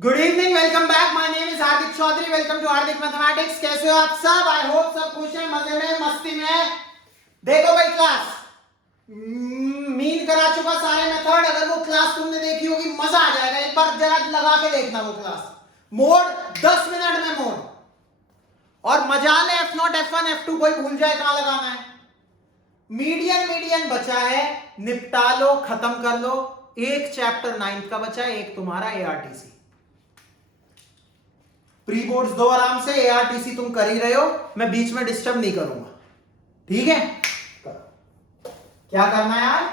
Good evening, welcome back. My name is Hardik Chaudhary. Welcome to Hardik mathematics. कैसे हो आप सब? आई होप सब खुश हैं, मजे में, मस्ती में। देखो भाई, क्लास मीन करा चुका सारे मेथड। अगर वो क्लास तुमने देखी होगी, मजा आ जाएगा। एक बार जरा लगा के देखना वो क्लास। मोड 10 मिनट में मोड, और मजा ले। F0 F1 F2 कोई भूल जाए कहां लगाना है। मीडियन मीडियन बचा है, निपटा लो, खत्म कर लो। एक चैप्टर 9th का बचा है, एक तुम्हारा ARTC। प्री बोर्ड्स दो आराम से, ARTC तुम कर ही रहे हो, मैं बीच में डिस्टर्ब नहीं करूंगा, ठीक है? क्या करना है यार?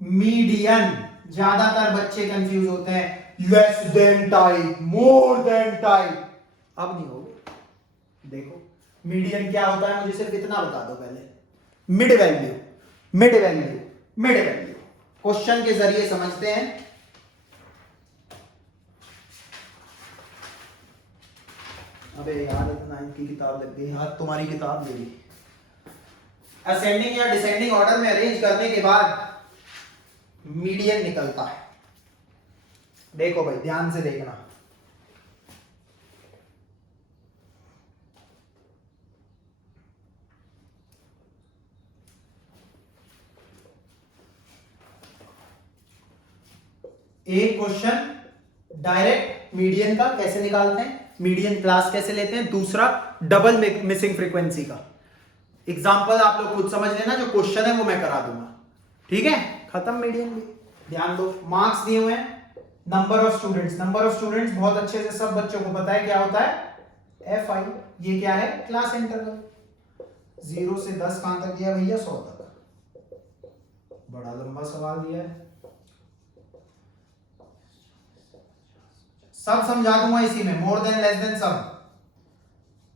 मीडियन। ज्यादातर बच्चे कंफ्यूज होते हैं, less than type, more than type. अब नहीं होगा। देखो मीडियन क्या होता है, मुझे सिर्फ इतना बता दो पहले। Mid value, mid value, mid value. Question के जरिए समझते हैं। अबे यार, 9th की किताब लग गई हाथ, तुम्हारी किताब ले ली। असेंडिंग या डिसेंडिंग ऑर्डर में अरेंज करने के बाद मीडियन निकलता है। देखो भाई, ध्यान से देखना। एक क्वेश्चन डायरेक्ट मीडियन का कैसे निकालते हैं, मीडियन क्लास कैसे लेते हैं। दूसरा डबल मिसिंग फ्रीक्वेंसी का एग्जांपल आप लोग खुद समझ लेना। जो क्वेश्चन है वो मैं करा दूंगा, ठीक है? खत्म मीडियन भी। ध्यान दो, मार्क्स दिए हुए हैं। Number of students, number of students बहुत अच्छे से सब बच्चों को पता है क्या होता है, FI। ये क्या है? Class interval. 0 से 10 कहां तक दिया भैया? 100 तक। बड़ा लंबा सवाल दिया है, सब समझा दूंगा इसी में। मोर देन, लेस देन, सब।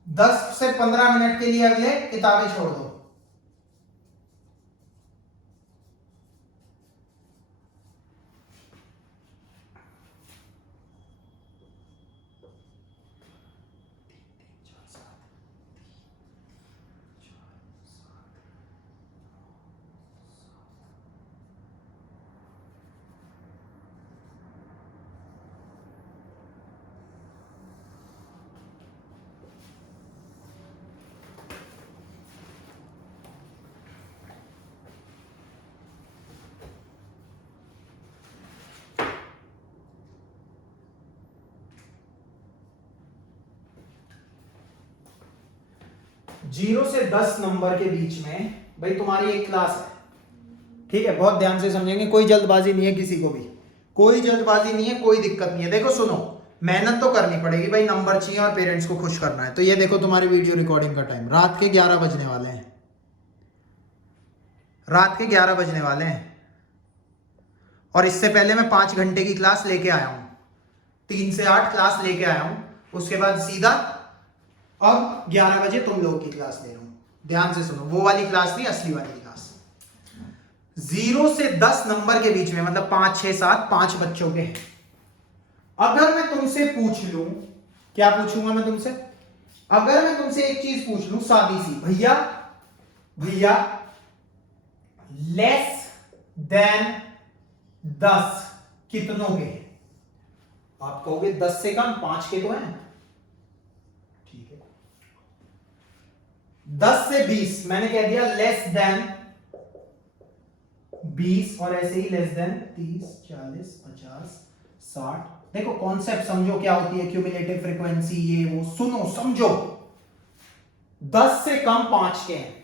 10 से 15 मिनट के लिए अगले किताबें छोड़ दो। जीरो से 10 नंबर के बीच में भाई तुम्हारी एक क्लास है, ठीक है? बहुत ध्यान से समझेंगे, कोई जल्दबाजी नहीं है किसी को भी, कोई जल्दबाजी नहीं है, कोई दिक्कत नहीं है। देखो सुनो, मेहनत तो करनी पड़ेगी भाई, नंबर चाहिए और पेरेंट्स को खुश करना है। तो ये देखो तुम्हारी वीडियो रिकॉर्डिंग का टाइम रात के 11 बजने वाले हैं, रात के 11 बजने वाले हैं। और इससे पहले मैं 5 घंटे की क्लास लेके आया हूं, 3 से 8 क्लास लेके आया हूं। उसके बाद सीधा अब 11 बजे तुम लोगों की क्लास ले रहा हूं। ध्यान से सुनो, वो वाली क्लास नहीं, असली वाली क्लास। 0 से 10 नंबर के बीच में, मतलब 5 6 7 5 बच्चों के हैं। अगर मैं तुमसे पूछ लूं, क्या पूछूंगा मैं तुमसे? अगर मैं तुमसे एक चीज पूछ लूं सादी सी, भैया भैया लेस देन 10 कितनों के हैं? आप कहोगे 10 से कम, 5 के तो हैं, ठीक है। 10 से 20 मैंने कह दिया लेस देन 20, और ऐसे ही लेस देन 30 40 50 60। देखो कॉन्सेप्ट समझो क्या होती है, क्यूमुलेटिव फ्रीक्वेंसी, ये वो सुनो समझो। 10 से कम 5 के हैं,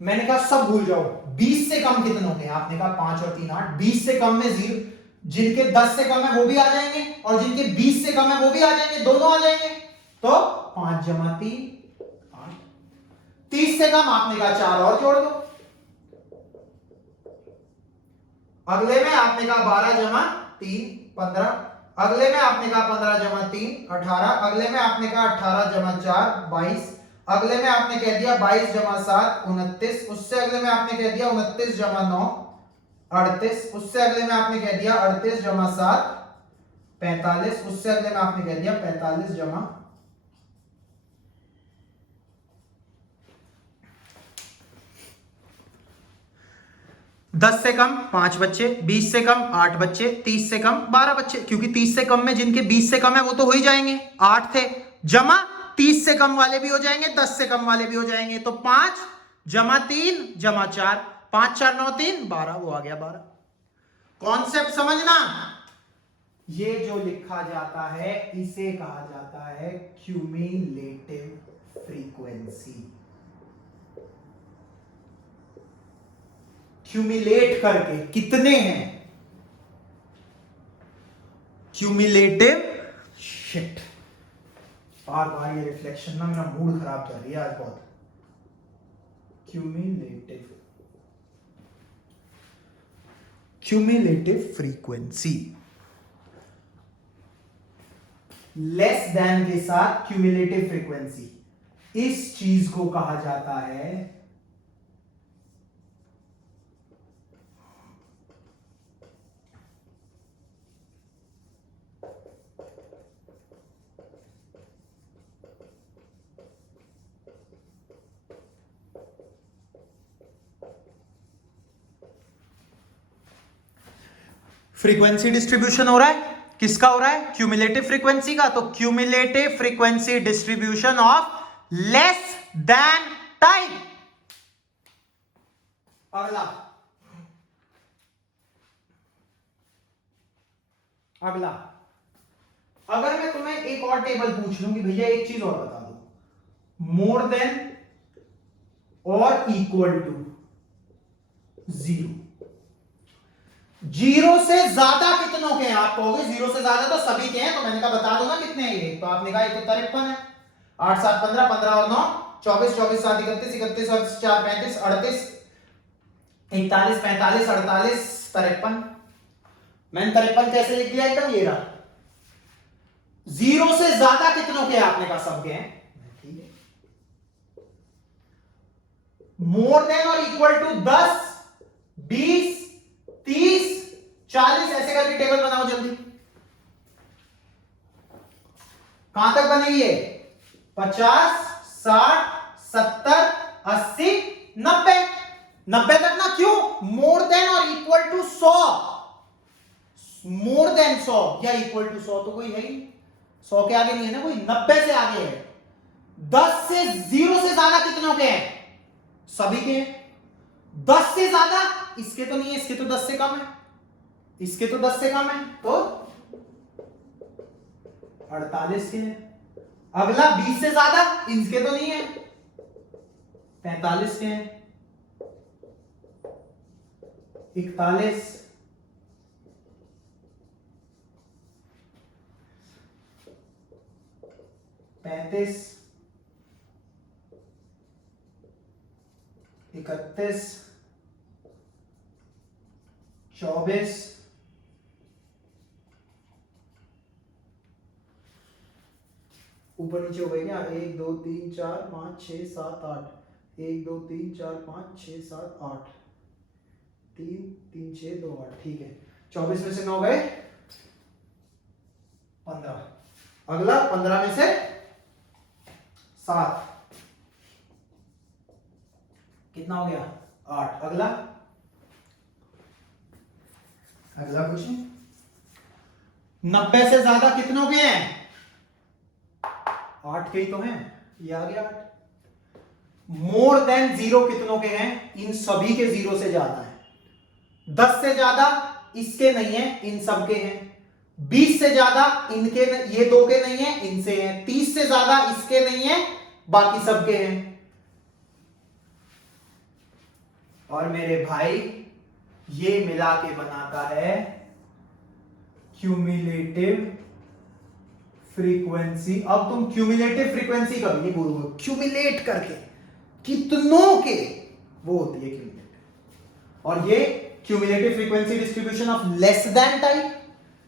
मैंने कहा सब भूल जाओ। 20 से कम कितनों के? आपने कहा 5 और 3 8। 20 से कम में 0, जिनके 10 से कम है वो भी आ जाएंगे, और जिनके 20 से कम है वो भी आ जाएंगे, दोनों आ जाएंगे। तो 5 जमा 3 8। 30 से कम आपने कहा 4 और जोड़ दो। अगले में आपने कहा 12 जमा 3 15। अगले में आपने कहा 15 जमा 3 18। अगले में आपने कहा 18 जमा 4 22। अगले में आपने कह दिया 22 जमा 7 29। उससे अगले में आपने कह दिया 29 जमा 9 38। उससे अगले में आपने कह दिया 38 जमा 7 45। उससे अगले में आपने कह दिया 45 जमा 10 से कम 5 बच्चे, 20 से कम 8 बच्चे, 30 से कम 12 बच्चे, क्योंकि 30 से कम में जिनके 20 से कम है वो तो हो ही जाएंगे, 8 थे, जमा 30 से कम वाले भी हो जाएंगे, 10 से कम वाले भी हो जाएंगे, तो 5 जमा 3 जमा 4, 5 4 9 3 12, वो आ गया 12। कॉन्सेप्ट समझना, ये जो लिखा जाता है इसे कहा जाता है क्यूमुलेटिव फ्रीक्वेंसी। क्यूमुलेट करके कितने हैं, क्यूमुलेटिव। शिट, बार बार ये रिफ्लेक्शन ना मेरा मूड खराब कर रही है आज बहुत। क्यूमुलेटिव फ्रीक्वेंसी, लेस देन के साथ क्यूमुलेटिव फ्रीक्वेंसी, इस चीज को कहा जाता है फ्रीक्वेंसी डिस्ट्रीब्यूशन हो रहा है, किसका हो रहा है, क्यूमुलेटिव फ्रीक्वेंसी का। तो cumulative frequency distribution of less than time. अगला अगला अगर मैं तुम्हें एक और टेबल पूछ लूं कि भैया एक चीज और बता दो, मोर देन और इक्वल टू 0, 0 से ज्यादा कितनों के हैं, आप कहोगे 0 से ज्यादा तो सभी के हैं, तो मैंने कहा बता दूंगा कितने हैं ये, तो आपने कहा ये तो 53 है, 8 7 15, 15 और 9 24, 24 7 31, 31 और 4 35, 38, 41 45 48 53। मैंने 53 कैसे लिख दिया एकदम, ये रहा। 0 से ज्यादा कितनों के, आपने कहा सबके हैं, ठीक है। मोर देन और इक्वल टू 10 20 30 40, ऐसे करके टेबल बनाओ जल्दी। कहां तक बनेगी ये, 50 60 70 80 90, 90 तक ना, क्यों, मोर देन और इक्वल टू 100, मोर देन 100 या इक्वल टू 100 तो कोई है ही 100 के आगे नहीं है ना कोई, 90 से आगे है। 10 से 0 से ज्यादा कितनों के हैं, सभी के हैं। 10 से ज्यादा इसके तो नहीं है, इसके तो 10 से कम है, इसके तो 10 से कम है, तो 48 के हैं। अगला 20 से ज्यादा, इनके तो नहीं है, 45 के हैं, 41, 35, 31, 24, ऊपर नीचे हो गए क्या, 1 2 3 4 5 6 7 8, 1 2 3 4 5 6 7 8, 3 3 6 2 8, ठीक है। 24 में से 9 गए 15, अगला 15 में से 7, कितना हो गया 8, अगला कुछ नहीं। 90 से ज्यादा कितनों के हैं, 8 के ही तो हैं, ये आ गया 8। मोर देन 0 कितनों के हैं, इन सभी के 0 से ज्यादा है। 10 से ज्यादा इसके नहीं है, इन सब के हैं। 20 से ज्यादा इनके, ये 2 के नहीं है, इनसे हैं। 30 से ज्यादा इसके नहीं है, बाकी सबके हैं। और मेरे भाई ये मिला के बनाता है क्यूमुलेटिव फ्रीक्वेंसी। अब तुम क्यूमुलेटिव फ्रीक्वेंसी कभी नहीं बोलोगे, क्यूमुलेट करके कितनों के, वो होती है क्यूमुलेटिव। और ये cumulative frequency distribution of less than type,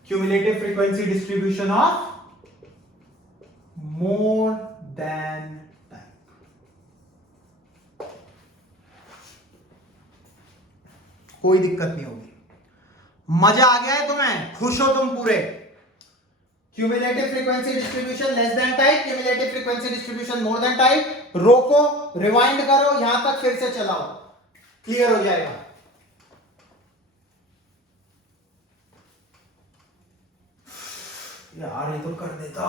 cumulative frequency distribution of more than type. कोई दिक्कत नहीं होगी, मजा आ गया है तुम्हें, खुश हो तुम पूरे। Cumulative frequency distribution less than type, cumulative frequency distribution more than type. रोको, रिवाइंड करो, यहां तक फिर से चलाओ, क्लियर हो जाएगा। यार ये तो कर देता।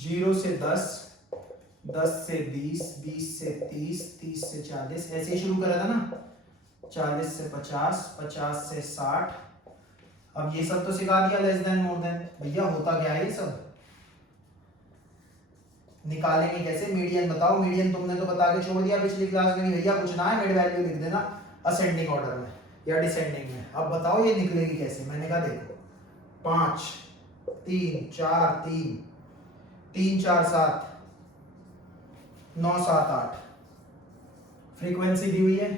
जीरो से 10, 10 से 20, 20 से 30, 30 से 40, ऐसे ही शुरू करा था ना, 40 से 50, 50 से 60। अब ये सब तो सिखा दिया, लेस देन मोर देन। भैया होता क्या है ये सब, निकालेंगे कैसे? मीडियन बताओ। मीडियन तुमने तो बता के छोड़ दिया पिछली क्लास में, भैया कुछ ना है, मिड वैल्यू लिख देना असेंडिंग ऑर्डर में या डिसेंडिंग में। अब बताओ ये निकलेगी कैसे? मैंने कहा देखो, 5 3 4 3 3 4 7 9 7 8 फ्रीक्वेंसी दी हुई है।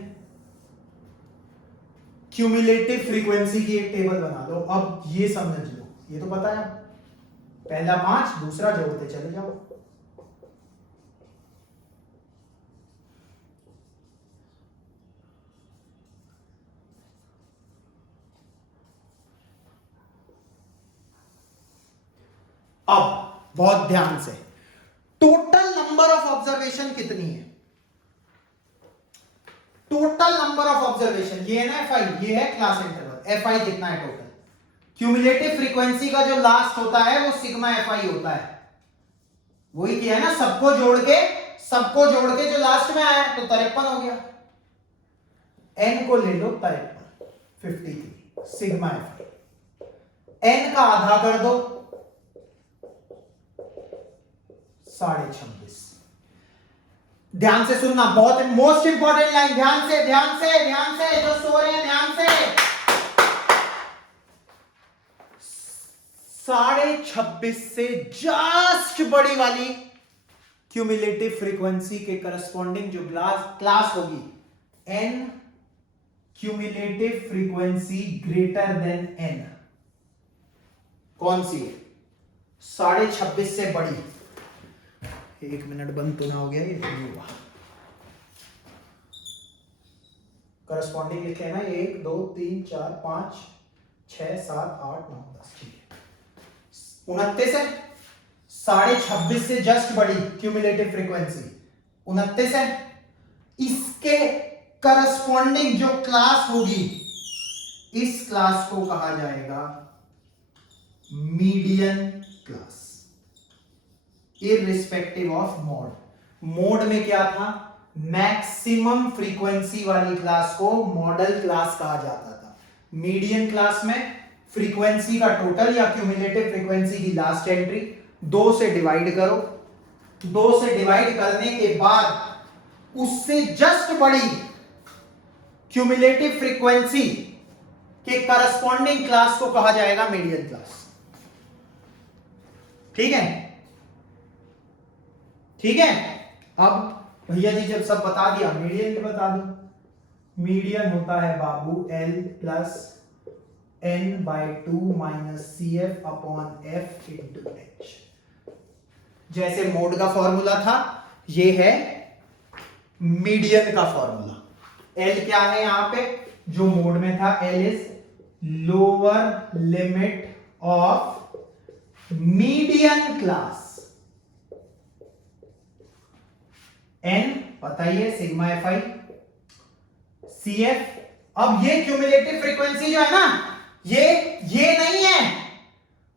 क्यूमुलेटिव फ्रीक्वेंसी की एक टेबल बना लो। अब ये समझ लो, ये तो पता है, पहला 5, दूसरा जोड़ते चले जाओ। अब बहुत ध्यान से, टोटल नंबर ऑफ ऑब्जर्वेशन कितनी है? टोटल नंबर ऑफ ऑब्जर्वेशन, ये है ना एफ आई, ये है क्लास इंटरवल। एफ आई कितना है टोटल? क्यूमुलेटिव फ्रीक्वेंसी का जो लास्ट होता है वो सिग्मा एफ आई होता है। वही किया है ना, सबको जोड़ के जो लास्ट में आया तो 53 हो गया। एन को ले लो 53, 53 सिग्मा एफ आई। एन का आधा कर दो, 26.5। ध्यान से सुनना, बहुत मोस्ट इंपॉर्टेंट लाइन, ध्यान से जो सो रहे हैं ध्यान से। 26.5 से जस्ट बड़ी वाली क्यूमुलेटिव फ्रीक्वेंसी के करस्पॉन्डिंग जो क्लास होगी, n cumulative frequency greater than n, कौन सी है? 26.5 से बड़ी। 1 मिनट बंद तो ना हो गया ये हुआ। करस्पॉन्डिंग लिखे हैं ना, 1 2 3 4 5 6 7 8 9 10, ठीक है। 29 है, 26.5 से जस्ट बड़ी क्यूमुलेटिव फ्रीक्वेंसी 29 है। इसके करस्पॉन्डिंग जो क्लास होगी, इस क्लास को कहा जाएगा median class, irrespective of mode. Mode में क्या था? मैक्सिमम फ्रीक्वेंसी वाली क्लास को मॉडल क्लास कहा जाता था। मीडियन क्लास में फ्रीक्वेंसी का टोटल या क्यूमुलेटिव फ्रीक्वेंसी की लास्ट एंट्री 2 से डिवाइड करो, 2 से डिवाइड करने के बाद उससे जस्ट बड़ी क्यूमुलेटिव फ्रीक्वेंसी के करस्पॉन्डिंग क्लास को कहा जाएगा मीडियन क्लास। ठीक है, ठीक है। अब भैया जी जब सब बता दिया, मीडियन भी बता दो। मीडियन होता है बाबू L plus n/2 minus CF upon F into H। जैसे मोड का फॉर्मूला था, ये है मीडियन का फॉर्मूला। L क्या है यहां पे जो मोड में था? L is lower limit of median class. N पता ही है, सिग्मा एफ आई। CF, अब ये क्यूमुलेटिव फ्रीक्वेंसी जो है ना, ये नहीं है,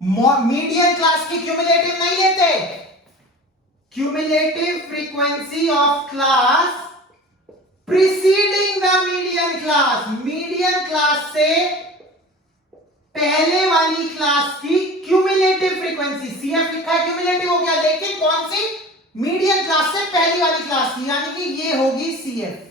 मीडियन क्लास की क्यूमुलेटिव नहीं लेते। Cumulative frequency of class preceding the median class, median class से पहले वाली क्लास की क्यूमुलेटिव फ्रीक्वेंसी। CF लिखा है, क्यूमुलेटिव हो गया, लेकिन कौन सी? मीडियन क्लास से पहली वाली क्लास की, यानी कि ये होगी CF।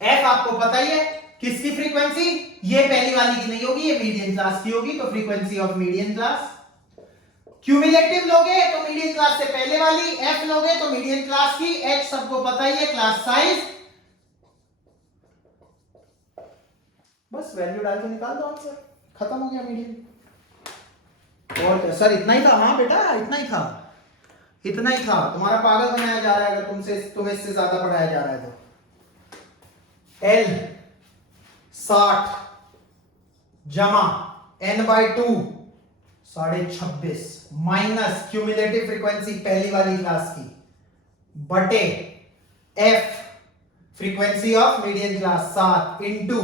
F आपको पता ही है किसकी फ्रीक्वेंसी, ये पहली वाली की नहीं होगी, ये मीडियन क्लास की होगी, तो frequency of median class. Cumulative लोगे तो मीडियन क्लास से पहले वाली, F लोगे तो मीडियन क्लास की, H सबको पता ही है क्लास साइज। बस वैल्यू डाल के निकाल दो आंसर, खत्म हो गया मीडियन। और क्या सर इतना ही था? हाँ बेटा इतना ही था, इतना ही था। तुम्हारा पागल बनाया जा रहा है अगर तुम्हें इससे ज्यादा पढ़ाया जा रहा है तो। L 60 जमा n/2 26.5 माइनस क्यूमुलेटिव फ्रीक्वेंसी पहली वाली क्लास की बटे f frequency of median class 7 into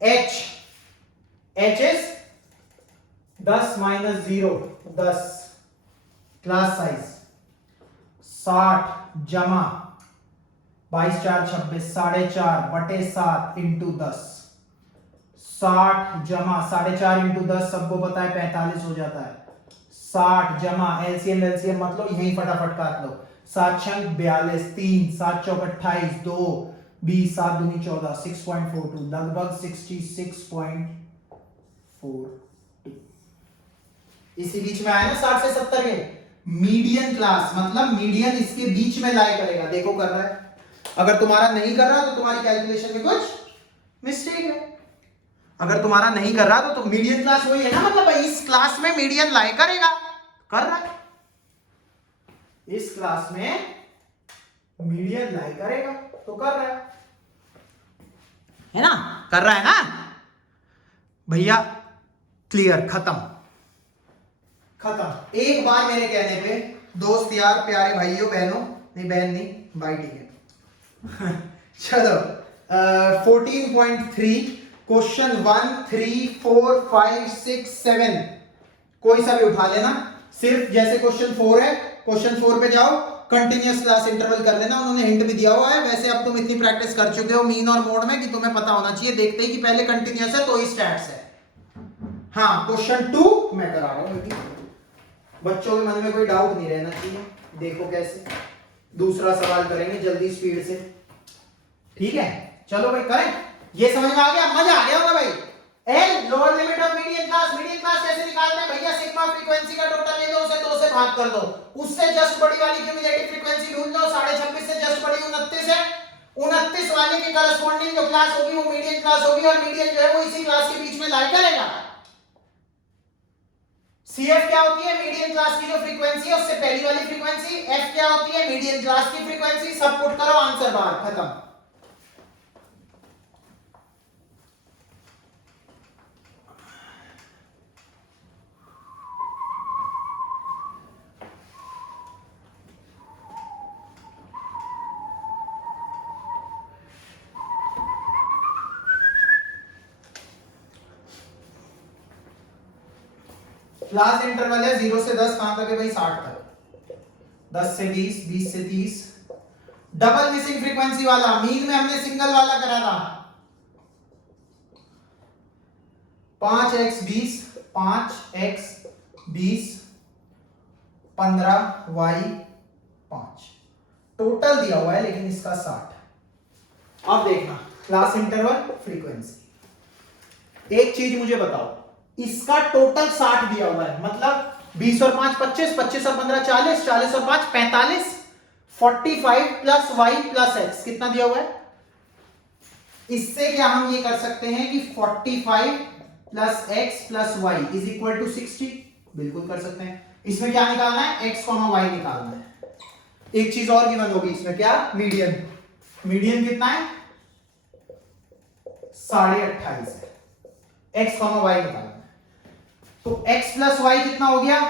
h is 10 - 0 10 class size 60 जमा 22 4 26 4.5 बटे 7 इंटू 10 60 जमा 4.5 इंटू 10 सबको पता है 45 हो जाता है। 60 जमा एलसीएम मतलब यही फटाफट काट लो। 7 छंग 42 3 7 चौक 28 2 20 7 दूनी 14 6.42 लगभग 66.42। इसी बीच में आया ना 60 से 70 के। मीडियन क्लास मतलब मीडियन इसके बीच में लाई करेगा। देखो कर रहा है, अगर तुम्हारा नहीं कर रहा तो तुम्हारी कैलकुलेशन में कुछ मिस्टेक है। अगर तुम्हारा नहीं कर रहा तो मीडियन क्लास वही है ना, मतलब इस क्लास में मीडियन लाई करेगा, कर रहा है। इस क्लास में मीडियन लाई करेगा तो कर रहा है ना, कर रहा है ना भैया। क्लियर, खत्म खत्म। एक बार मेरे कहने पे दोस्त यार प्यारे भाइयों बहनों, नहीं बहन नहीं भाई ठीक है चलो 14.3 क्वेश्चन 1 3 4 5 6 7 कोई सा भी उठा लेना। सिर्फ जैसे क्वेश्चन 4 है, क्वेश्चन 4 पे जाओ, कंटिन्यूअस क्लास इंटरवल कर लेना। उन्होंने हिंट भी दिया हुआ है। वैसे अब तुम इतनी प्रैक्टिस कर चुके हो मीन और मोड में कि तुम्हें पता होना चाहिए देखते ही कि पहले कंटिन्यूअस है तो ही स्टैट्स है। हाँ क्वेश्चन 2 मैं करा रहा हूं, बच्चों के मन में कोई डाउट नहीं रहना चाहिए। देखो कैसे दूसरा सवाल करेंगे जल्दी स्पीड से, ठीक है? चलो भाई करें। ये समझ में आ गया, मजा आ गया होगा भाई। L lower limit of median class कैसे निकालते हैं भैया? सिग्मा फ्रीक्वेंसी का टोटल ले लो, उसे 2 से भाग कर दो, उससे जस्ट बड़ी वाली क्यूमुलेटिव फ्रीक्वेंसी ढूंढ लो। 26.5 से जस्ट बड़ी 29 है, 29 वाले के करस्पॉन्डिंग जो क्लास होगी वो मीडियन क्लास होगी, और मीडियन जो है वो इसी क्लास के बीच में लाई करेगा। CF क्या होती है? मीडियन क्लास की जो फ्रीक्वेंसी है उससे पहली वाली फ्रीक्वेंसी। F क्या होती है? मीडियन क्लास की फ्रीक्वेंसी। सब पुट करो, आंसर बाहर, खत्म। क्लास इंटरवल है 0 से 10 कहां तक है भाई? 60 तक। 10 से 20 20 से 30। डबल मिसिंग फ्रीक्वेंसी वाला, मीन में हमने सिंगल वाला करा था। 5x 20 5x 20 15y 5 टोटल दिया हुआ है, लेकिन इसका 60। अब देखना क्लास इंटरवल फ्रीक्वेंसी। एक चीज मुझे बताओ, इसका टोटल 60 दिया हुआ है, मतलब 20 और 5 25 25 और 15 40 40 और 5 45 45 प्लस y प्लस x कितना दिया हुआ है? इससे क्या हम ये कर सकते हैं कि 45 plus x plus y is equal to 60? बिल्कुल कर सकते हैं। इसमें क्या निकालना है? x, y निकालना है। एक चीज और गिवन होगी इसमें, क्या? मीडियन। मीडियन कितना है? 28.5 है। x, y निकालना है। तो x प्लस y कितना हो गया?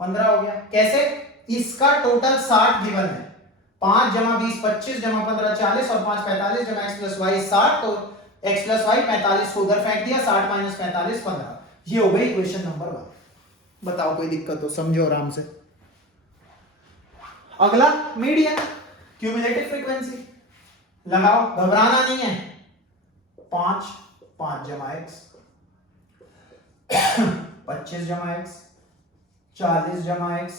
15 हो गया। कैसे? इसका टोटल 60 गिवन है। 5 जमा 20 25 जमा 15 40 और 5 45 जमा x प्लस y 60। तो x प्लस y 45 को उधर फेंक दिया, 60 माइनस 45 15। ये हो गई इक्वेशन नंबर 1। बताओ कोई दिक्कत हो? समझो आराम से। अगला मीडियन क्यूमुलेटिव फ्रीक्वेंसी लगाओ, घबराना नहीं है। 5 5 जमा x 25 जमा x 40 जमा x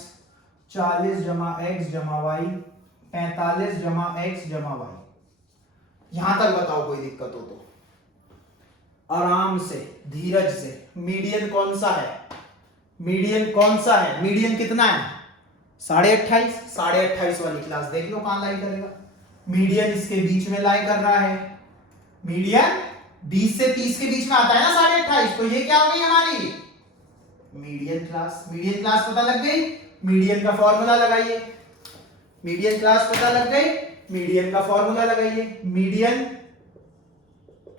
40 जमा x जमा y 45 जमा x जमा y। यहां तक बताओ कोई दिक्कत हो तो? आराम से धीरज से। मीडियन कौन सा है? मीडियन कौन सा है? मीडियन कितना है? 28.5। 28.5 वाली क्लास देख लो कहां लाई करेगा। मीडियन इसके बीच में लाई कर रहा है, मीडियन 20 से 30 के बीच में आता है ना 28.5, तो ये क्या हो गई हमारी मीडियन क्लास। मीडियन क्लास पता लग गई, मीडियन का फॉर्मूला लगाइए। मीडियन क्लास पता लग गई, मीडियन का फॉर्मूला लगाइए। Median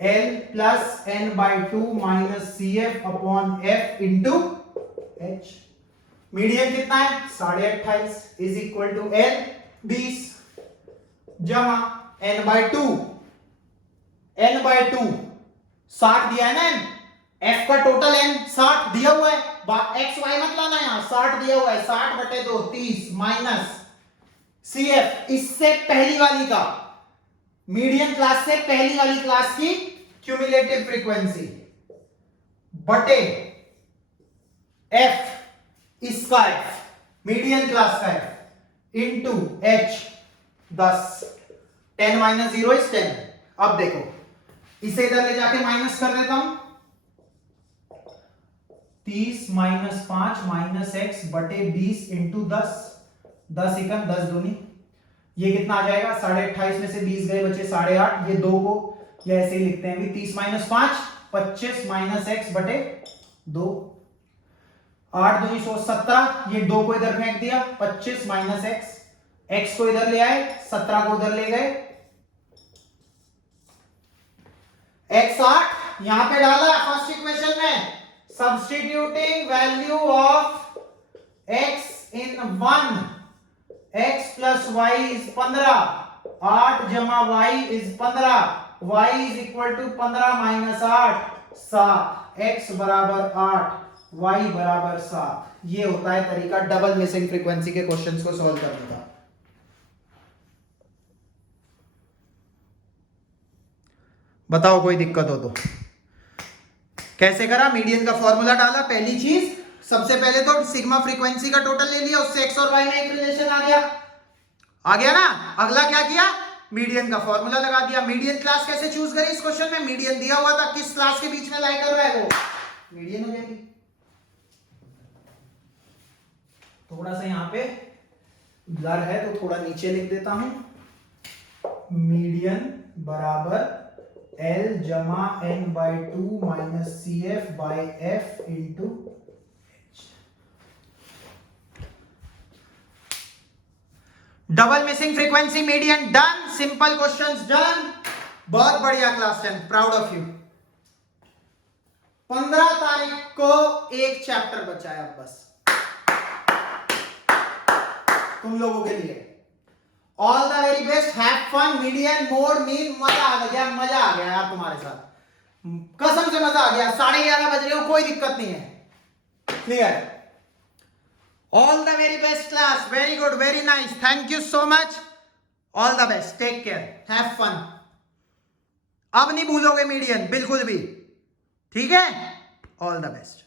L plus n/2 minus CF upon F into H। Median कितना है 28.5 इज इक्वल टू L 20 जमा n/2 60 दिया है ना n, F का टोटल n 60 दिया हुआ है, x y मत लाना यहां, 60 दिया हुआ है, 60/2 30 माइनस CF इससे पहली वाली का, मीडियन क्लास से पहली वाली क्लास की क्यूमुलेटिव फ्रीक्वेंसी बटे F इसका F, मीडियन क्लास का F into H 10, 10 minus 0 is 10। अब देखो इसे इधर ले जाके माइनस कर देता हूं, 30 माइनस 5 माइनस x बटे 20 इंटू 10, 10 एकम 10 दूनी, ये कितना आ जाएगा 28.5 में से 20 गए बचे 8.5, ये 2 को या ऐसे ही लिखते हैं भी 30 माइनस 5 25 माइनस x बटे 2, 8 दूनी 17, ये 2 को इधर फेंक दिया, 25 माइनस x को इधर ले आए, 17 को उधर ले गए, x 8 यहां पे डाला फर्स्ट इक्वेशन में, substituting value of x in 1, x plus y is 15, 8 जमा y is 15, y is equal to 15 minus 8 7, x बराबर 8 y बराबर 7। ये होता है तरीका डबल मिसिंग फ्रीक्वेंसी के क्वेश्चंस को सॉल्व करने का। बताओ कोई दिक्कत हो तो। कैसे करा, मीडियन का फॉर्मूला डाला, पहली चीज सबसे पहले तो सिग्मा फ्रीक्वेंसी का टोटल ले लिया, उससे x और y में एक रिलेशन आ गया ना। अगला क्या किया, मीडियन का फॉर्मूला लगा दिया। मीडियन क्लास कैसे चूज करी, इस क्वेश्चन में मीडियन दिया हुआ था, किस क्लास के बीच में लाई कर रहा है वो मीडियन हो जाएगी। थोड़ा सा यहां पे ब्लर है तो थोड़ा नीचे लिख देता हूं, मीडियन बराबर L जमा n/2 minus CF by F into H। Double missing frequency median done, simple questions done, बहुत बढ़िया क्लास 10, प्राउड ऑफ यू। 15 तारीख को एक चैप्टर बचा है अब बस तुम लोगों के लिए। All the very best, have fun. Median mode mean मजा आ गया यार तुम्हारे साथ, कसम से मजा आ गया। 11:30 बज रहे हो, कोई दिक्कत नहीं है, clear. All the very best class, very good, very nice, thank you so much, all the best, take care, have fun. अब नहीं भूलोगे मीडियन बिल्कुल भी, ठीक है, ऑल द बेस्ट।